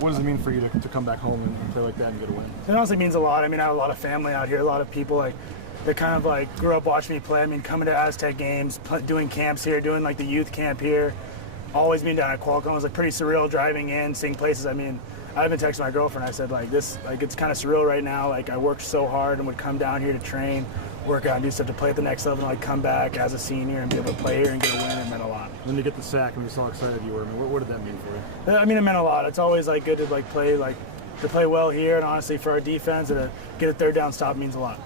What does it mean for you to come back home and play like that and get a win? It honestly means a lot. I mean, I have a lot of family out here, a lot of people like that kind of like grew up watching me play. I mean, coming to Aztec games, doing camps here, doing like the youth camp here, always being down at Qualcomm was like pretty surreal. Driving in, seeing places. I mean, I even texted my girlfriend. I said like this, like it's kind of surreal right now. Like I worked so hard and would come down here to train, work out, and do stuff to play at the next level, and like come back as a senior and be able to play here and get a win. It meant a lot. When you get the sack and we saw how excited you were, I mean, what did that mean for you? I mean, it meant a lot. It's always like good to like play well here, and honestly for our defense, and to get a third down stop means a lot.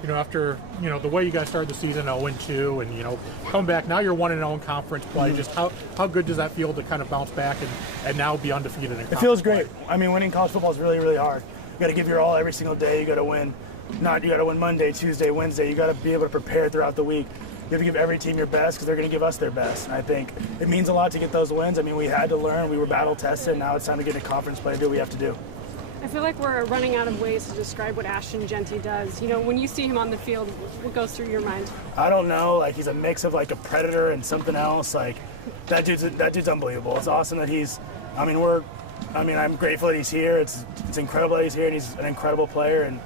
You know, after, you know, the way you guys started the season 0-2 and, you know, come back, now you're 1-0 in conference play. Mm-hmm. Just how good does that feel to kind of bounce back and now be undefeated in conference? It feels great. play? I mean, winning college football is really, really hard. You got to give your all every single day. You got to win. You got to win Monday, Tuesday, Wednesday. You got to be able to prepare throughout the week. You have to give every team your best because they're going to give us their best. And I think it means a lot to get those wins. I mean, we had to learn. We were battle tested. Now it's time to get into conference play and do what we have to do. I feel like we're running out of ways to describe what Ashton Genty does. You know, when you see him on the field, what goes through your mind? I don't know. Like, he's a mix of like a predator and something else. Like, that dude's unbelievable. It's awesome that I'm grateful that he's here. It's incredible that he's here, and he's an incredible player and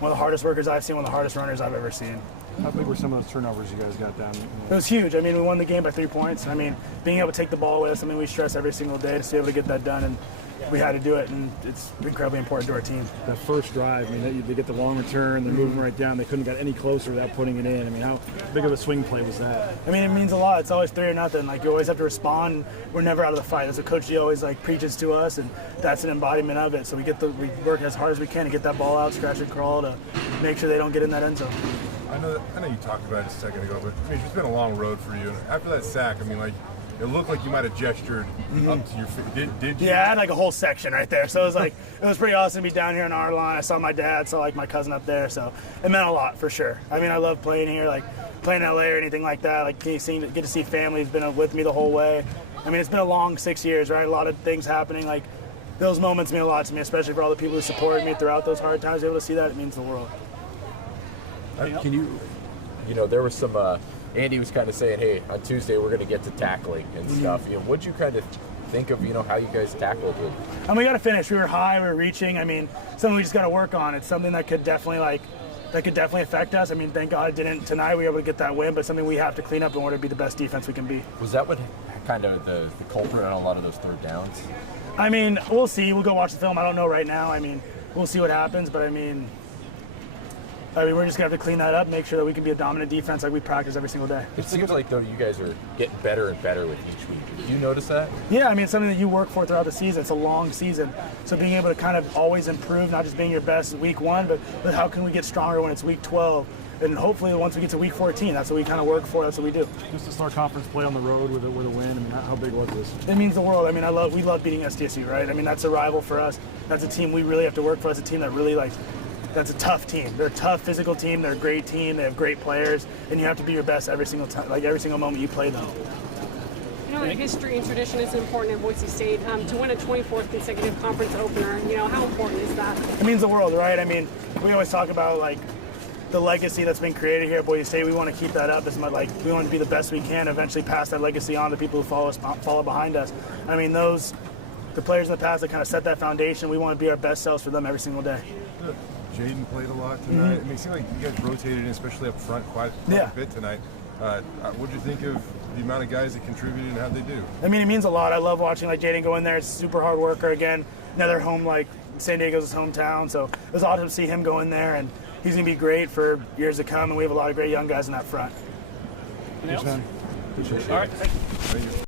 one of the hardest workers I've seen, one of the hardest runners I've ever seen. How big were some of those turnovers you guys got down? It was huge. I mean, we won the game by 3 points. I mean, being able to take the ball with us, I mean, we stress every single day to be able to get that done, and we had to do it, and it's incredibly important to our team. That first drive, I mean, they get the long return, they're moving right down. They couldn't get any closer without putting it in. I mean, how big of a swing play was that? I mean, it means a lot. It's always 3-0. Like, you always have to respond. We're never out of the fight. That's what Coach G always like preaches to us, and that's an embodiment of it. So we work as hard as we can to get that ball out, scratch and crawl to make sure they don't get in that end zone. I know you talked about it a second ago, but I mean, it's been a long road for you. And after that sack, I mean, like, it looked like you might have gestured up to your feet. Did you? Yeah, I had like a whole section right there. So it was like, it was pretty awesome to be down here on our line. I saw my dad, saw like my cousin up there. So it meant a lot for sure. I mean, I love playing here, like playing in LA or anything like that. Like get to see family who's been with me the whole way. I mean, it's been a long 6 years, right? A lot of things happening. Like those moments mean a lot to me, especially for all the people who supported me throughout those hard times. Able to see that, it means the world. Can you know, there was some, Andy was kind of saying, hey, on Tuesday we're going to get to tackling and stuff. You know, what'd you kind of think of, you know, how you guys tackled it? And we got to finish. We were high, we were reaching. I mean, something we just got to work on. It's something that could definitely affect us. I mean, thank God it didn't tonight. We were able to get that win, but something we have to clean up in order to be the best defense we can be. Was that what kind of the culprit on a lot of those third downs? I mean, we'll see. We'll go watch the film. I don't know right now. I mean, we'll see what happens, but I mean, we're just going to have to clean that up, make sure that we can be a dominant defense like we practice every single day. It seems like, though, you guys are getting better and better with each week. Do you notice that? Yeah, I mean, it's something that you work for throughout the season. It's a long season. So being able to kind of always improve, not just being your best week 1, but how can we get stronger when it's week 12? And hopefully once we get to week 14, that's what we kind of work for, that's what we do. Just to start conference play on the road with a win, I mean, how big was this? It means the world. I mean, we love beating SDSU, right? I mean, that's a rival for us. That's a team we really have to work for. That's a team that really that's a tough team. They're a tough physical team. They're a great team. They have great players, and you have to be your best every single time, like every single moment you play them. You know, history and tradition is important at Boise State. To win a 24th consecutive conference opener, you know, how important is that? It means the world, right? I mean, we always talk about like the legacy that's been created here at Boise State. We want to keep that up as much. Like we want to be the best we can. Eventually, pass that legacy on to people who follow behind us. I mean, the players in the past that kind of set that foundation. We want to be our best selves for them every single day. Jaden played a lot tonight. I mean, it seemed like you guys rotated in, especially up front, quite a bit tonight. What did you think of the amount of guys that contributed and how'd they do? I mean, it means a lot. I love watching like Jaden go in there. He's a super hard worker again. Another home, like San Diego's his hometown. So it was awesome to see him go in there, and he's going to be great for years to come. And we have a lot of great young guys in that front. Thanks, man. Appreciate it. All right. Thank you.